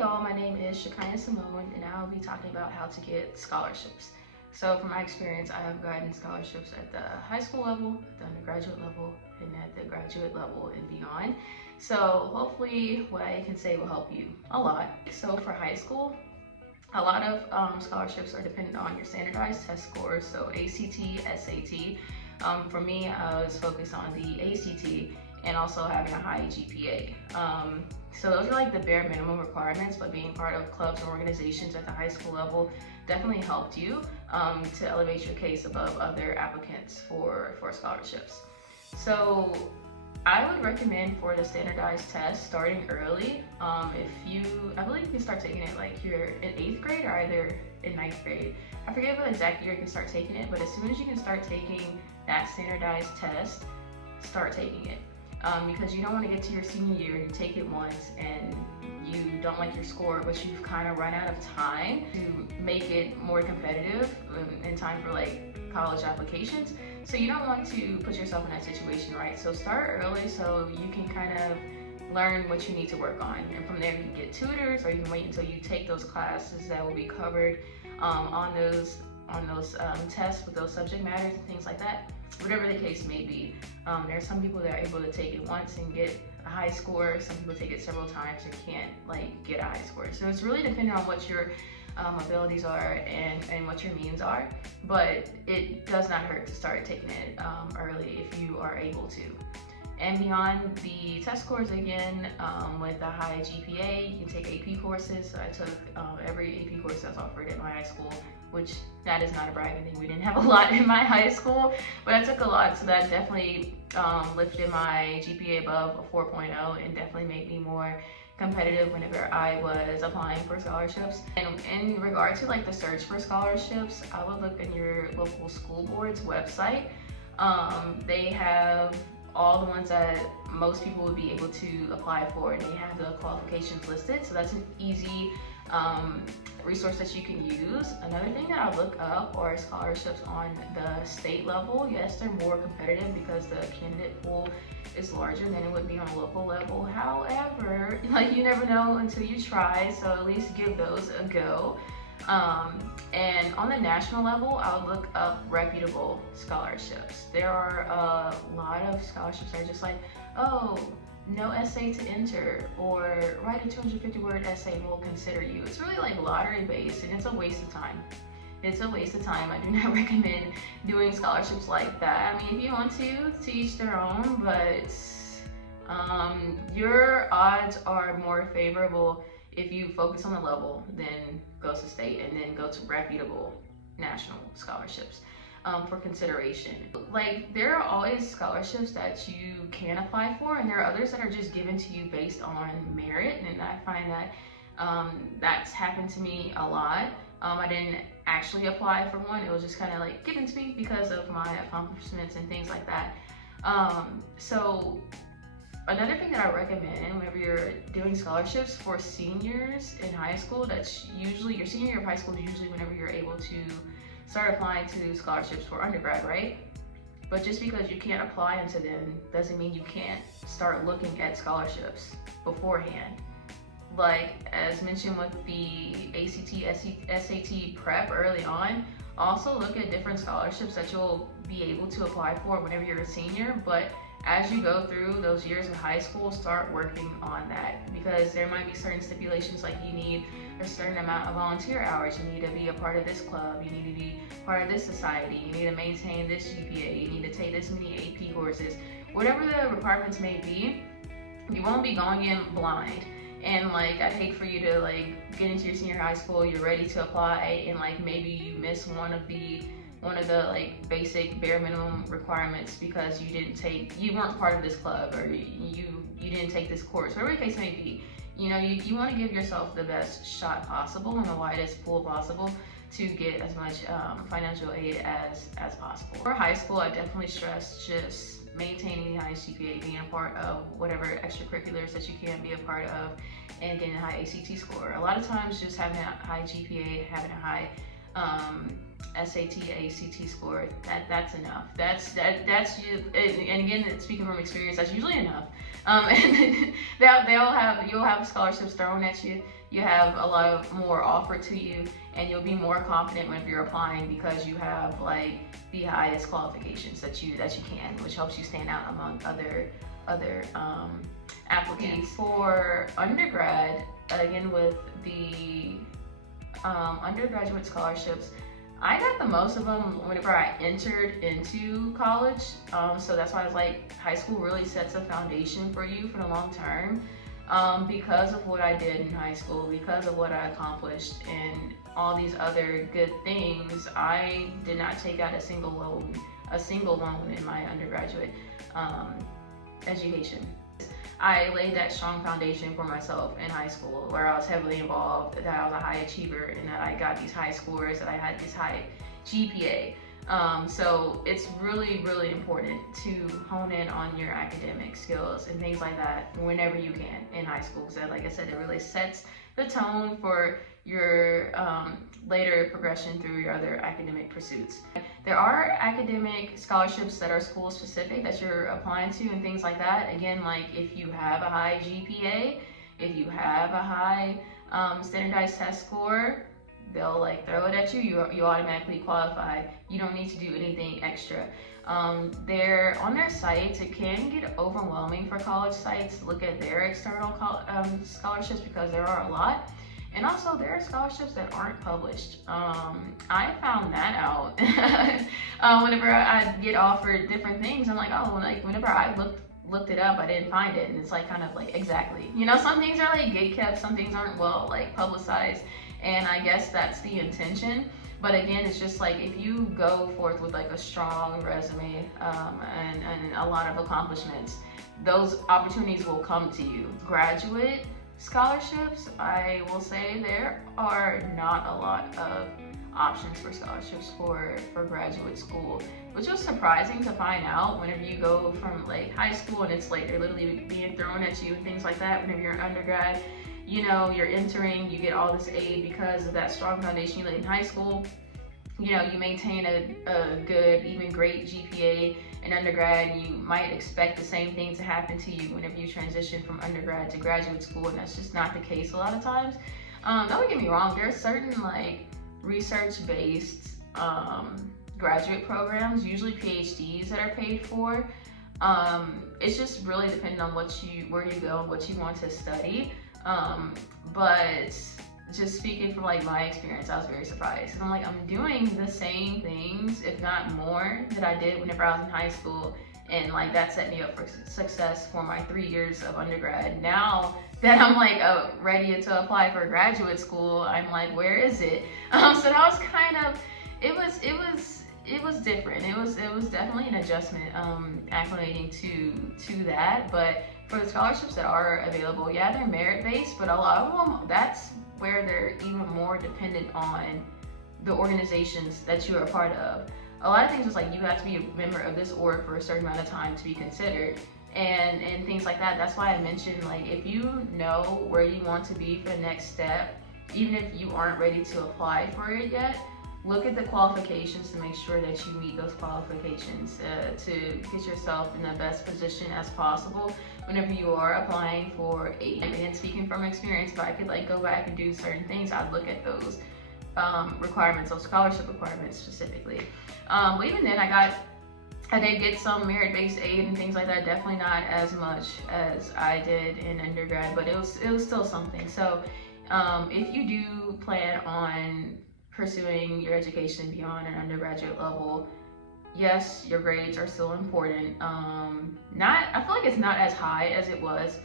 y'all, my name is Shakina Simone and I'll be talking about how to get scholarships. So from my experience, I have gotten scholarships at the high school level, the undergraduate level, and at the graduate level and beyond. So hopefully what I can say will help you a lot. So for high school, a lot of scholarships are dependent on your standardized test scores, so ACT, SAT. For me, I was focused on the ACT and also having a high GPA. So those are like the bare minimum requirements, but being part of clubs and organizations at the high school level definitely helped you to elevate your case above other applicants for scholarships. So I would recommend for the standardized test starting early. I believe you can start taking it like you're in 8th grade or either in 9th grade. I forget what exact year you can start taking it, but as soon as you can start taking that standardized test, start taking it. Because you don't want to get to your senior year and you take it once and you don't like your score, but you've kind of run out of time to make it more competitive in time for like college applications. So you don't want to put yourself in that situation, right? So start early so you can kind of learn what you need to work on. And from there you can get tutors, or you can wait until you take those classes that will be covered on those tests with those subject matters and things like that. Whatever the case may be. There are some people that are able to take it once and get a high score. Some people take it several times and can't like get a high score. So it's really dependent on what your abilities are and what your means are. But it does not hurt to start taking it early if you are able to. And beyond the test scores, again, with a high GPA, you can take AP courses. So I took every AP course that's offered at my high school, which that is not a bragging thing. We didn't have a lot in my high school, but I took a lot, so that definitely lifted my GPA above a 4.0 and definitely made me more competitive whenever I was applying for scholarships. And in regard to like the search for scholarships, I would look in your local school board's website. They have all the ones that most people would be able to apply for, and they have the qualifications listed, so that's an easy resource that you can use. Another thing that I look up are scholarships on the state level. Yes, they're more competitive because the candidate pool is larger than it would be on a local level. However, like, you never know until you try, so at least give those a go. And on the national level, I would look up reputable scholarships. There are a lot of scholarships that are just like, oh, no essay to enter, or write a 250-word essay and we'll consider you. It's really like lottery based, and it's a waste of time. It's a waste of time. I do not recommend doing scholarships like that. I mean, if you want to each their own, but your odds are more favorable if you focus on the level, then go to state, and then go to reputable national scholarships for consideration. Like, there are always scholarships that you can apply for, and there are others that are just given to you based on merit, and I find that that's happened to me a lot. I didn't actually apply for one, it was just kind of like given to me because of my accomplishments and things like that. So another thing that I recommend whenever you're doing scholarships for seniors in high school, that's usually your senior year of high school is usually whenever you're able to start applying to scholarships for undergrad, right? But just because you can't apply into them doesn't mean you can't start looking at scholarships beforehand. Like, as mentioned with the ACT, SAT prep early on, also look at different scholarships that you'll be able to apply for whenever you're a senior. But as you go through those years of high school, start working on that, because there might be certain stipulations, like you need a certain amount of volunteer hours, you need to be a part of this club, you need to be part of this society, you need to maintain this GPA, you need to take this many AP courses. Whatever the requirements may be, you won't be going in blind. And like, I'd hate for you to like get into your senior high school, you're ready to apply, and like maybe you miss one of the like basic bare minimum requirements because you weren't part of this club, or you didn't take this course, whatever the case may be. You know, you want to give yourself the best shot possible and the widest pool possible to get as much financial aid as possible. For high school, I definitely stress just maintaining the highest GPA, being a part of whatever extracurriculars that you can be a part of, and getting a high ACT score. A lot of times just having a high GPA, having a high SAT, ACT score, that's enough. That's you. And again, speaking from experience, that's usually enough. And you'll have scholarships thrown at you, you have a lot more offered to you, and you'll be more confident when you're applying because you have like the highest qualifications that you can, which helps you stand out among other applicants. For undergrad, again with the undergraduate scholarships, I got the most of them whenever I entered into college. So that's why I was like, high school really sets a foundation for you for the long term. Because of what I did in high school, because of what I accomplished, and all these other good things, I did not take out a single loan in my undergraduate education. I laid that strong foundation for myself in high school, where I was heavily involved, that I was a high achiever, and that I got these high scores, that I had this high GPA. So it's really, really important to hone in on your academic skills and things like that whenever you can in high school. So like I said, it really sets the tone for your later progression through your other academic pursuits. There are academic scholarships that are school specific that you're applying to and things like that. Again, like if you have a high GPA, if you have a high standardized test score, they'll like throw it at you. You automatically qualify. You don't need to do anything extra. They're on their sites. It can get overwhelming for college sites to look at their external scholarships because there are a lot. And also there are scholarships that aren't published. I found that out whenever I get offered different things. I'm like, oh, like whenever I looked it up, I didn't find it. And it's like kind of like, exactly. You know, some things are like gatekept, some things aren't well like publicized. And I guess that's the intention. But again, it's just like if you go forth with like a strong resume and a lot of accomplishments, those opportunities will come to you. Graduate scholarships, I will say there are not a lot of options for scholarships for graduate school, which was surprising to find out whenever you go from like high school and it's like they're literally being thrown at you and things like that. Whenever you're an undergrad, you know, you're entering, you get all this aid because of that strong foundation you laid in high school. You know, you maintain a good, even great GPA in undergrad, and you might expect the same thing to happen to you whenever you transition from undergrad to graduate school, and that's just not the case a lot of times. Don't get me wrong, there are certain like research-based graduate programs, usually PhDs, that are paid for. It's just really dependent on where you go and what you want to study. But just speaking from like my experience, I was very surprised. And I'm like, I'm doing the same things, if not more, that I did whenever I was in high school. And like that set me up for success for my 3 years of undergrad. Now that I'm like ready to apply for graduate school, I'm like, where is it? So that was kind of, it was different. It was definitely an adjustment, acclimating to that. But for the scholarships that are available, yeah, they're merit-based, but a lot of them, that's where they're even more dependent on the organizations that you're a part of. A lot of things is like you have to be a member of this org for a certain amount of time to be considered, and things like that. That's why I mentioned, like, if you know where you want to be for the next step, even if you aren't ready to apply for it yet, look at the qualifications to make sure that you meet those qualifications to get yourself in the best position as possible whenever you are applying for and speaking from experience, if I could like go back and do certain things, I'd look at those requirements, those scholarship requirements specifically. But even then, I did get some merit-based aid and things like that. Definitely not as much as I did in undergrad, but it was still something. So if you do plan on pursuing your education beyond an undergraduate level, yes, your grades are still important. I feel like it's not as high as it was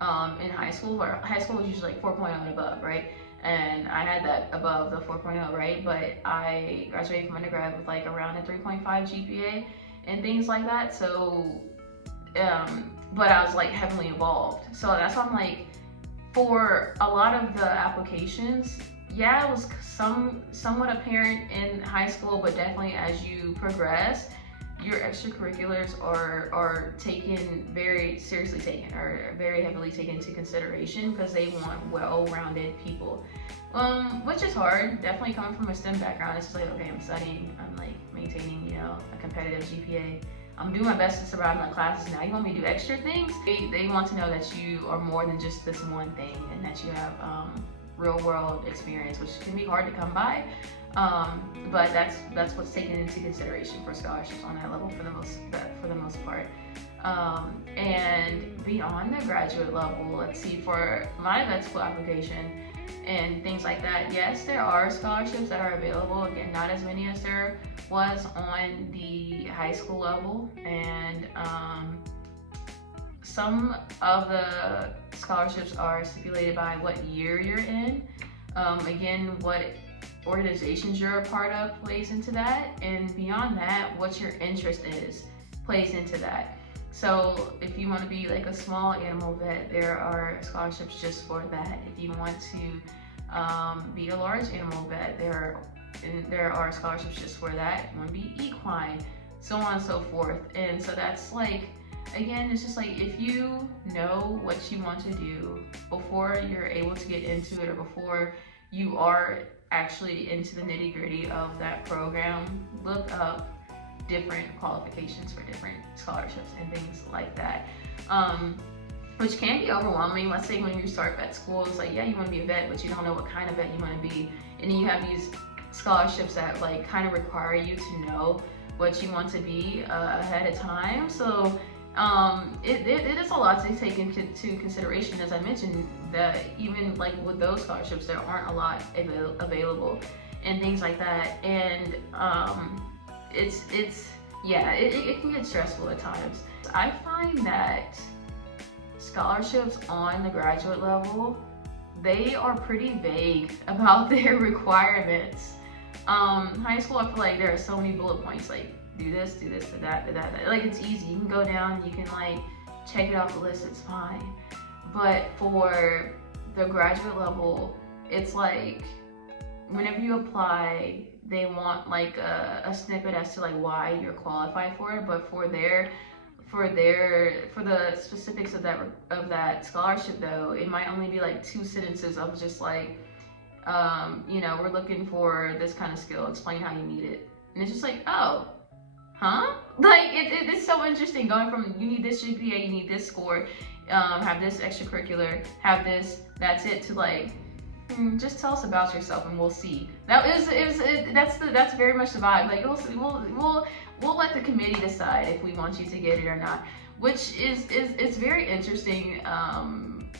in high school, where high school was usually like 4.0 and above, right? And I had that above the 4.0, right? But I graduated from undergrad with like around a 3.5 GPA and things like that. So, but I was like heavily involved. So that's why I'm like, for a lot of the applications, yeah, it was somewhat apparent in high school, but definitely as you progress, your extracurriculars are very heavily taken into consideration because they want well-rounded people, which is hard. Definitely coming from a STEM background, it's just like, okay, I'm studying, I'm like maintaining, you know, a competitive GPA. I'm doing my best to survive my classes. Now you want me to do extra things? They want to know that you are more than just this one thing, and that you have real world experience, which can be hard to come by. But that's what's taken into consideration for scholarships on that level for the most part. And beyond the graduate level, let's see, for my vet school application and things like that, yes, there are scholarships that are available. Again, not as many as there was on the high school level, and some of the scholarships are stipulated by what year you're in. Again, what organizations you're a part of plays into that, and beyond that, what your interest is plays into that. So if you want to be like a small animal vet, there are scholarships just for that. If you want to be a large animal vet, there are scholarships just for that. If you want to be equine, so on and so forth. And so that's like, again, it's just like, if you know what you want to do before you're able to get into it, or before you are actually into the nitty-gritty of that program, look up different qualifications for different scholarships and things like that, which can be overwhelming. Let's say when you start vet school, it's like, yeah, you want to be a vet, but you don't know what kind of vet you want to be, and then you have these scholarships that like kind of require you to know what you want to be ahead of time. So it is a lot to take into consideration. As I mentioned, that even like with those scholarships, there aren't a lot available and things like that, and it can get stressful at times. I find that scholarships on the graduate level, they are pretty vague about their requirements. High school, I feel like there are so many bullet points, like do this, do that. Like, it's easy. You can go down, you can like check it off the list, it's fine. But for the graduate level, it's like whenever you apply, they want like a snippet as to like why you're qualified for it. But for the specifics of that scholarship though, it might only be like 2 sentences of just like, we're looking for this kind of skill, explain how you need it. And it's just like, oh, huh? Like, it's so interesting going from you need this GPA, you need this score, have this extracurricular, have this, that's it, to like, just tell us about yourself and we'll see. That's very much the vibe. Like, we'll let the committee decide if we want you to get it or not, which is very interesting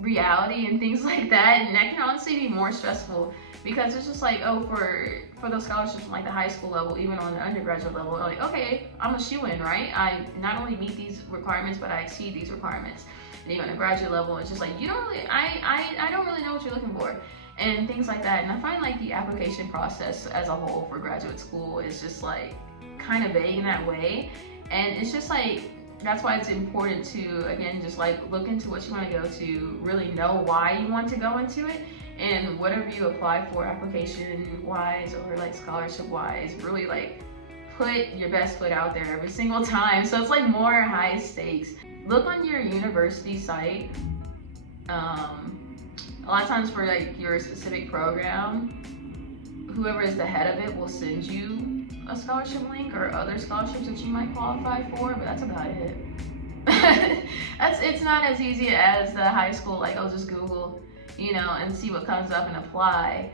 reality and things like that. And that can honestly be more stressful, because it's just like, oh, for those scholarships from like the high school level, even on the undergraduate level, like, okay, I'm a shoo-in, right? I not only meet these requirements, but I exceed these requirements. And even on the graduate level, it's just like, I don't really know what you're looking for, and things like that. And I find like the application process as a whole for graduate school is just like kind of vague in that way. And it's just like, that's why it's important to, again, just like look into what you want to go to, really know why you want to go into it, and whatever you apply for application wise or like scholarship wise, really like put your best foot out there every single time. So it's like more high stakes. Look on your university site. A lot of times for like your specific program, whoever is the head of it will send you a scholarship link or other scholarships that you might qualify for, but that's about it. It's not as easy as the high school, like, I'll just Google, and see what comes up and apply.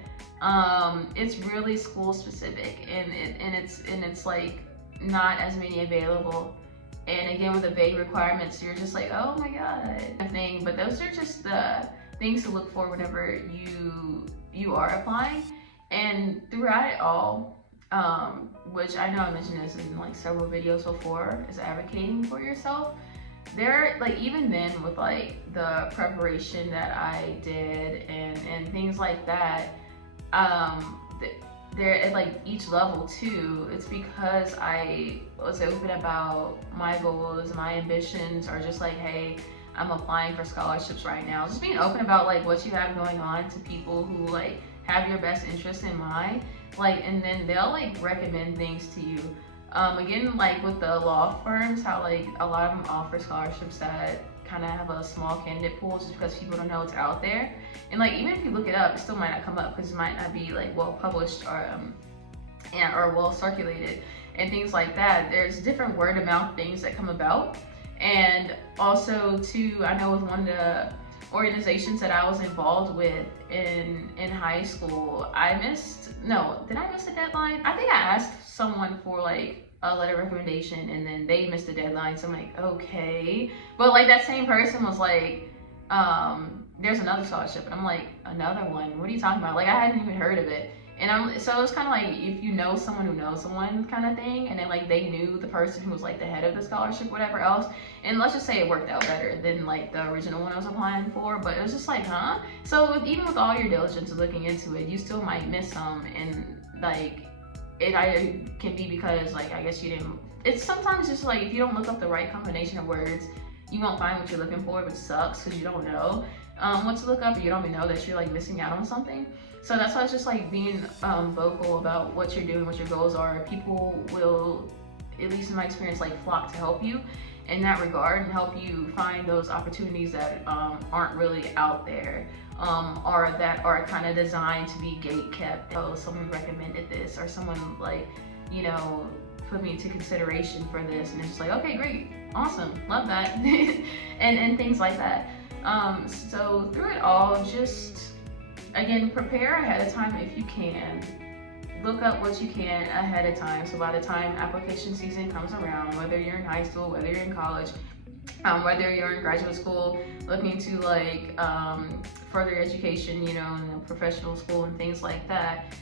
It's really school specific, and it's like not as many available. And again, with the vague requirements, you're just like, oh my god, thing. But those are just the things to look for whenever you are applying. And throughout it all, which I know I mentioned this in like several videos before, is advocating for yourself. There, like, even then with like the preparation that I did and things like that, there at like each level too, it's because I was open about my goals, my ambitions, or just like, hey, I'm applying for scholarships right now. Just being open about like what you have going on to people who like have your best interest in mind, like, and then they'll like recommend things to you. Again, like with the law firms, how like a lot of them offer scholarships that kind of have a small candidate pool, just because people don't know it's out there. And like, even if you look it up, it still might not come up because it might not be like well published or well circulated and things like that. There's different word of mouth things that come about. And also too, I know with one of organizations that I was involved with in high school, did I miss a deadline? I think I asked someone for like a letter of recommendation and then they missed the deadline, so I'm like, okay. But like that same person was like, there's another scholarship, and I'm like, another one? What are you talking about? Like, I hadn't even heard of it. And so it was kind of like, if you know someone who knows someone kind of thing, and then like they knew the person who was like the head of the scholarship, whatever else, and let's just say it worked out better than like the original one I was applying for. But it was just like, huh? So even with all your diligence of looking into it, you still might miss some, and like it either can be because like, I guess you didn't, it's sometimes just like if you don't look up the right combination of words, you won't find what you're looking for, which sucks because you don't know what to look up, or you don't even know that you're like missing out on something. So that's why it's just like being vocal about what you're doing, what your goals are. People will, at least in my experience, like flock to help you in that regard and help you find those opportunities that aren't really out there, or that are kind of designed to be gate kept. Oh, someone recommended this, or someone like, you know, put me into consideration for this, and it's just like, okay, great, awesome, love that, and things like that. So through it all, just again, prepare ahead of time if you can. Look up what you can ahead of time, so by the time application season comes around, whether you're in high school, whether you're in college, whether you're in graduate school, looking to like further education, you know, in professional school and things like that,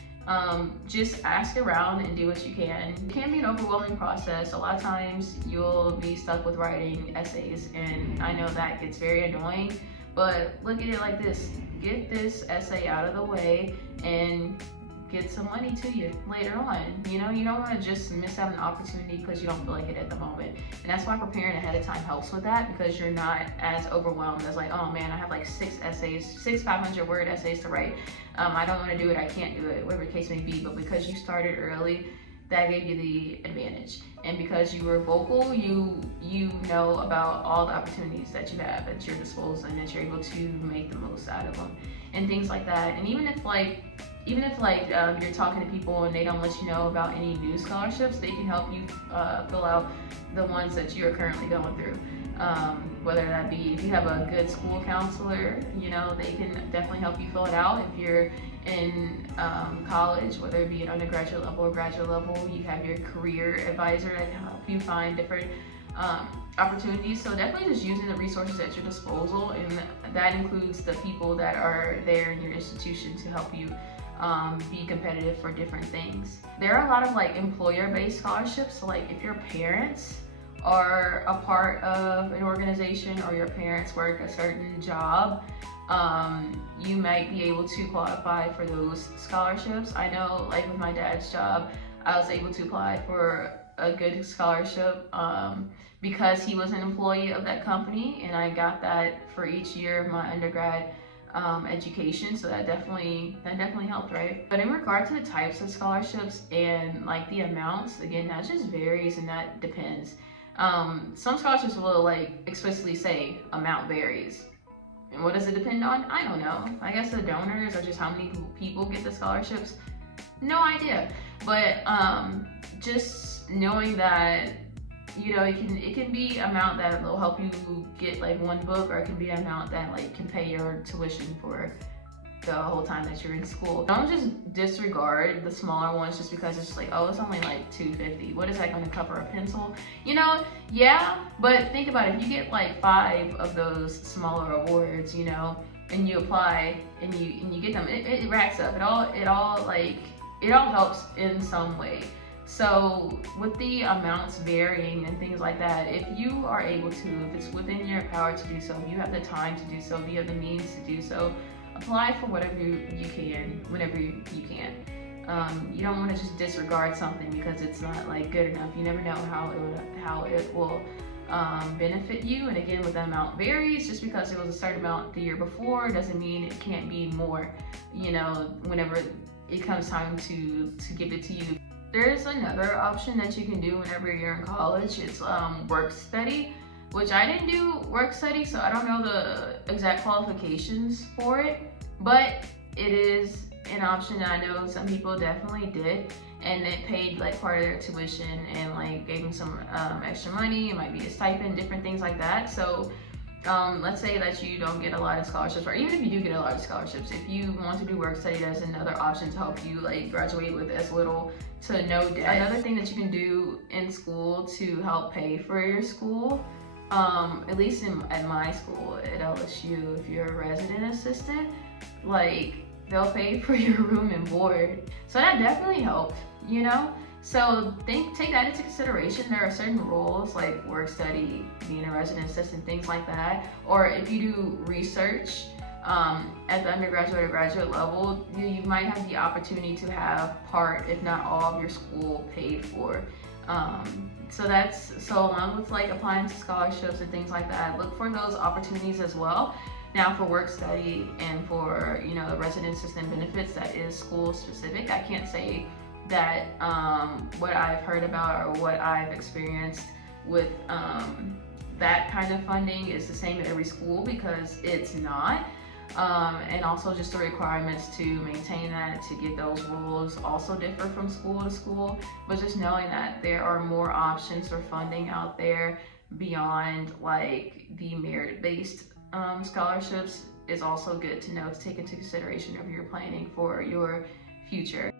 just ask around and do what you can. It can be an overwhelming process. A lot of times you'll be stuck with writing essays, and I know that gets very annoying, but look at it like this: get this essay out of the way and get some money to you later on. You know, you don't want to just miss out on an opportunity because you don't feel like it at the moment. And that's why preparing ahead of time helps with that, because you're not as overwhelmed as like, oh man, I have like 6 500-word essays to write. I don't want to do it, I can't do it, whatever the case may be. But because you started early, that gave you the advantage. And because you were vocal, you know about all the opportunities that you have at your disposal, and that you're able to make the most out of them and things like that. And even if you're talking to people and they don't let you know about any new scholarships, they can help you fill out the ones that you're currently going through. Whether that be, if you have a good school counselor, you know, they can definitely help you fill it out. If you're in college, whether it be an undergraduate level or graduate level, you have your career advisor that can help you find different opportunities. So definitely just using the resources at your disposal, and that includes the people that are there in your institution to help you be competitive for different things. There are a lot of like employer-based scholarships. So like if your parents are a part of an organization, or your parents work a certain job, you might be able to qualify for those scholarships. I know like with my dad's job, I was able to apply for a good scholarship because he was an employee of that company, and I got that for each year of my undergrad education. So that definitely helped, right? But in regard to the types of scholarships and like the amounts, again, that just varies and that depends. Some scholarships will like explicitly say amount varies. And what does it depend on? I don't know. I guess the donors, or just how many people get the scholarships. No idea. But just knowing that, you know, it can be amount that will help you get like one book, or it can be an amount that like can pay your tuition for the whole time that you're in school. Don't just disregard the smaller ones just because it's just like, oh, it's only like $250. What is that going to cover? A pencil? You know, yeah, but think about it. If you get like 5 of those smaller awards, you know, and you apply and you get them, it racks up. It all helps in some way. So with the amounts varying and things like that, if you are able to, if it's within your power to do so, if you have the time to do so, if you have the means to do so, apply for whatever you can, whenever you can. You don't want to just disregard something because it's not like good enough. You never know how it will benefit you. And again, with the amount varies. Just because it was a certain amount the year before doesn't mean it can't be more, you know, whenever it comes time to give it to you. There's another option that you can do whenever you're in college. It's work study, which I didn't do work study, so I don't know the exact qualifications for it, but it is an option that I know some people definitely did, and it paid like part of their tuition and like gave them some extra money. It might be a stipend, different things like that. So let's say that you don't get a lot of scholarships, or even if you do get a lot of scholarships, if you want to do work study, there's another option to help you like graduate with as little to no debt. Another thing that you can do in school to help pay for your school, at least at my school at LSU, if you're a resident assistant, like they'll pay for your room and board. So that definitely helped, you know? So take that into consideration. There are certain roles like work study, being a resident assistant, things like that. Or if you do research at the undergraduate or graduate level, you might have the opportunity to have part, if not all, of your school paid for. So along with like applying to scholarships and things like that, look for those opportunities as well. Now for work study and for, you know, the resident assistant benefits, that is school specific. I can't say that what I've heard about or what I've experienced with that kind of funding is the same at every school, because it's not. And also just the requirements to maintain that, to get those rules also differ from school to school. But just knowing that there are more options for funding out there beyond like the merit-based scholarships is also good to know, to take into consideration if you're planning for your future.